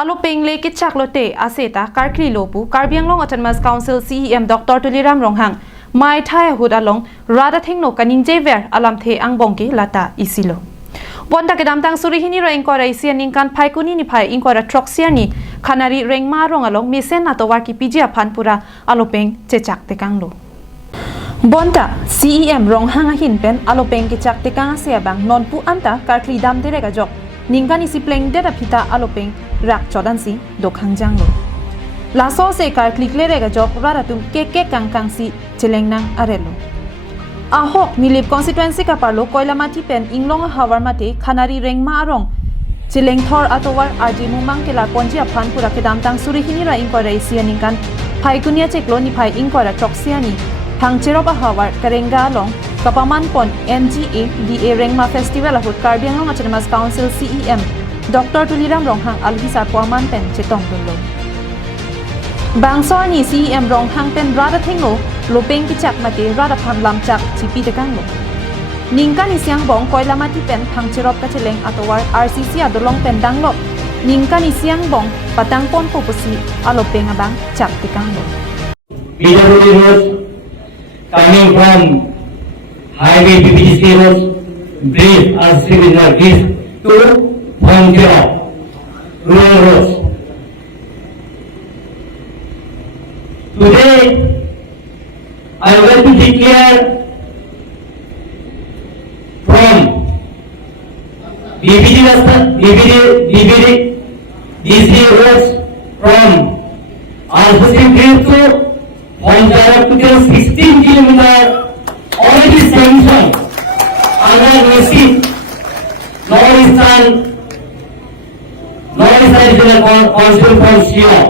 Alo pengle ki chaklote aseta karkri lopu Karbianglong Autonomous Council CEM Dr. Tuliram Ronghang mai thai hud along rada thingno kaningje ver alam the angbongki lata isilo bonda kedam tang suri hini ro engkora isian ingkan phaikuni ni phai ingkora troxia ni khanari rengma rong along misen atowar ki pijia phanpura alopeng chechak tekanglo bonta CEM Ronghang hin pen alopeng ki chak tekang ase bang nonpu anta karkri dam derega jok ningkan isi pleng dera phita alopeng rak chodansi dokhangjanglo laso se kar klik lerega jok raratum ke kang si chelengna arelo ahok nilip constituency ka parlo koilamati pen inglong hawar mate khanari rengma arong chileng thor atowar arji mumang kela ponjia phanpura kedam tang suri hinira inkora isianing kan phaikunia cheklo ni phai inkora troxiani phangcheroba hawar karenga long kapaman pon NGA DA rengma festival ahut Karbianglong Autonomous Council CEM Dr. Tuliram Ronghang alhisa porman pen chetong dunlo bangsor ni CEM Ronghang pen rada thenglo lopeng ki chak mate rada phan lam chak chipi tekanglo ningkan isyang bong koilamati pen phangcherop ka cheleng atowar RCC adolong pen danglo ningkan isyang bong patang pon popusi alopeng abang chak tekanglo PWD roads coming from highway PPTC roads bridge RCC bridge to Bongkira rural roads. Today, I want to declare from DC roads from RCC bridge to Bongkira to 16 kilometers already sanctioned under receipt. Northeastern Regional Council from Shillong.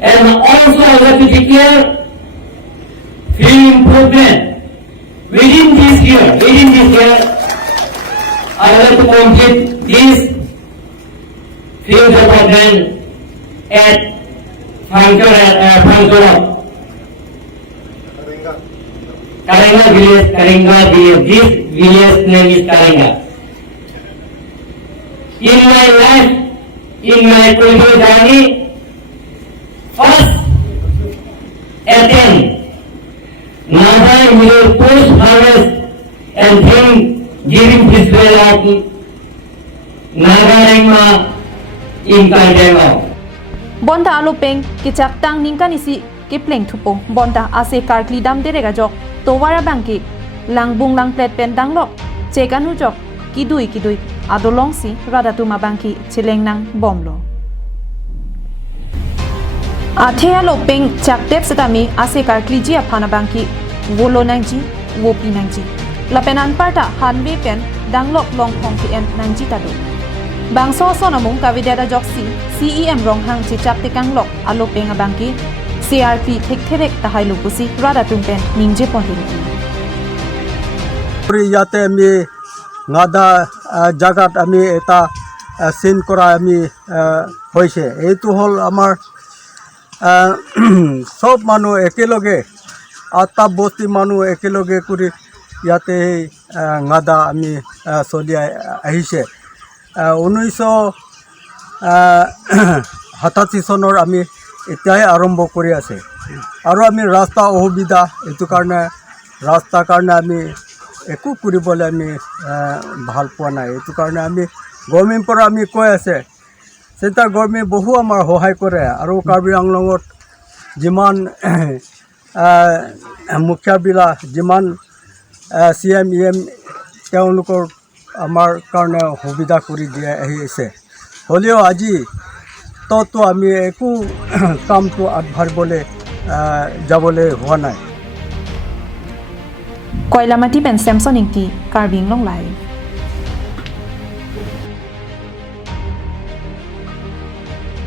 And also I want to declare free improvement within this year. I want to complete this field development at Karenga village. This village name is Karenga. In my life, in my political journey, first attempt, Nada will post harvest and then giving this well of Naga Rengma in Karbianglong. bonda alopeng ki chak tang ningkan isi ki pleng thupo bonda ase karkli dam derega jok towara bangki langbung lang plet pen danglok chekanu jok kidui adolong si radatuma bangki chilengnang bomlo athea lopeng chaktep setami ase karkli ji aphana bangki wolo nangji wopi nangji lapenan parta hanwe pen danglok longthong ki en nangji tado bangso sonamung kavidera joksi CEM Ronghang chichak tekanglok alopeng abangki CRP thekterek tahai lupusi radatum pen ningje ponhiri ইয়াতে আমি গাদা জাগাত আমি এটা চিন কৰা আমি হৈছে এইটো হ'ল আমাৰ সব মানুহ একেলগে 8টা বস্তি মানুহ একেলগে কৰি ইয়াতে গাদা আমি চলি আহিছে 1987 চনৰ আমি এতিয়াই আৰম্ভ কৰি আছে আৰু আমি ৰাস্তা অসুবিধা এইটো কাৰণে ৰাস্তাৰ কাৰণে আমি একো কৰিবলৈ আমি ভাল পোৱা নাই এইটো কাৰণে আমি গভৰ্ণমেণ্টৰ পৰা আমি কৈ আছে চেণ্ট্ৰেল গভৰ্ণমেণ্ট বহু আমাৰ সহায় কৰে আৰু কাৰ্বি আংলঙত যিমান মুখিয়াবিলাক যিমান CMEM তেওঁলোকৰ আমাৰ কাৰণে সুবিধা কৰি দিয়া আহিছে হ'লেও আজি তো আমি একো কামটো আগবাঢ়িবলৈ যাবলৈ হোৱা নাই Koilamati pen Samson ingti Karbianglong live